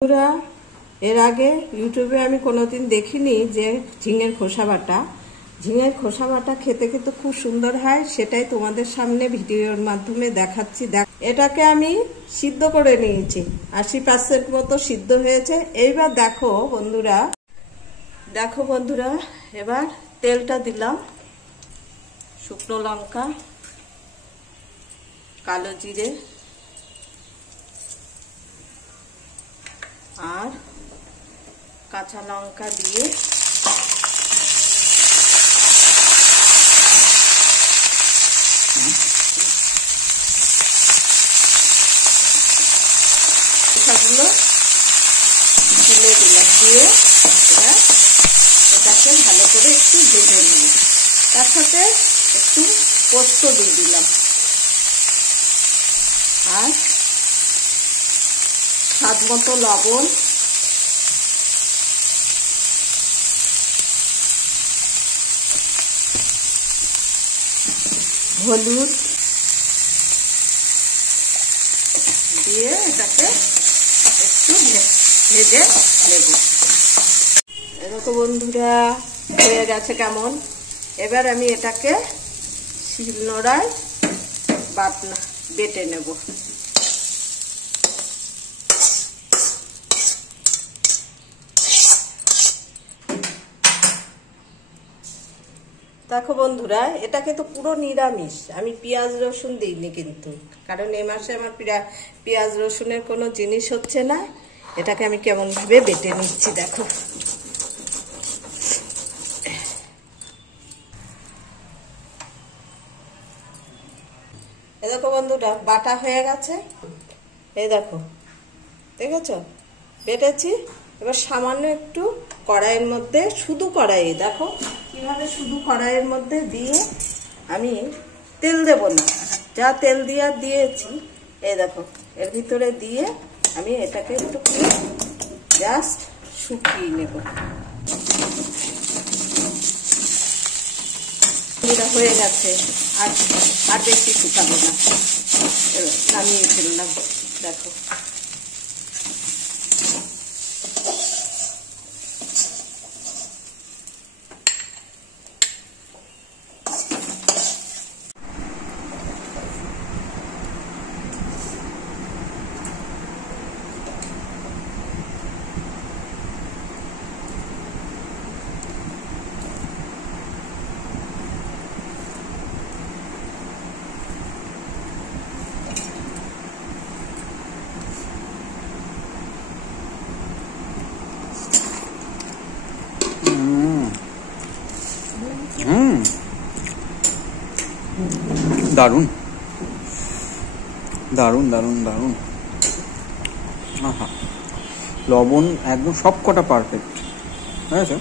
বন্ধুরা, এর আগে ইউটিউবে আমি কোনোদিন দেখিনি যে ঝিঙের খোসা বাটা। ঝিঙের খোসা বাটা খেতে কিন্তু খুব সুন্দর হয়, সেটাই তোমাদের সামনে ভিডিওর মাধ্যমে দেখাচ্ছি। এটাকে আমি সিদ্ধ করে নিয়েছি, 80% মতো সিদ্ধ হয়েছে। এইবার দেখো বন্ধুরা, এবার তেলটা দিলাম, শুকনো লঙ্কা, কালো জিরে আর কাঁচা লঙ্কা দিয়ে এগুলো তুলে দিলাম, দিয়ে এবার এটাকে ভালো করে একটু ভেজে নেব। তার সাথে একটু পোস্ত দিয়ে দিলাম আর স্বাদ মতো লবণ, হলুদ দিয়ে এটাকে একটু ভেজে নেব। এরকম বন্ধুরা হয়ে গেছে কেমন। এবার আমি এটাকে শিলনোড়ায় বেটে নেব। দেখো বন্ধুরা, এটা কিন্তু পুরো নিরামিষ, আমি পেঁয়াজ রসুন দিইনি কিন্তু, কারণ এই মাসে আমার পেঁয়াজ রসুনের কোনো জিনিস হচ্ছে না। এটাকে আমি কেমন ভাবে বেটে নিচ্ছি দেখো। এই দেখো বন্ধুরা, বাটা হয়ে গেছে। এই দেখো, দেখেছ বেটেছি। এবার সামান্য একটু কড়াইয়ের মধ্যে, শুধু কড়াইয়ে দেখো কিভাবে শুধু কড়াইয়ের মধ্যে দিয়ে, আমি তেল দেব না, যা তেল দিয়েছি এই দেখো এর ভিতরে দিয়ে আমি এটাকে একটু জাস্ট শুকিয়ে নেব। এটা হয়ে গেছে, আর বেশি শুকাবো না। এবার নামিয়ে ফেললাম দেখো। দারুন দারুন দারুন দারুন। আহা, লবণ একদম সব কটা পারফেক্ট, ঠিক আছে।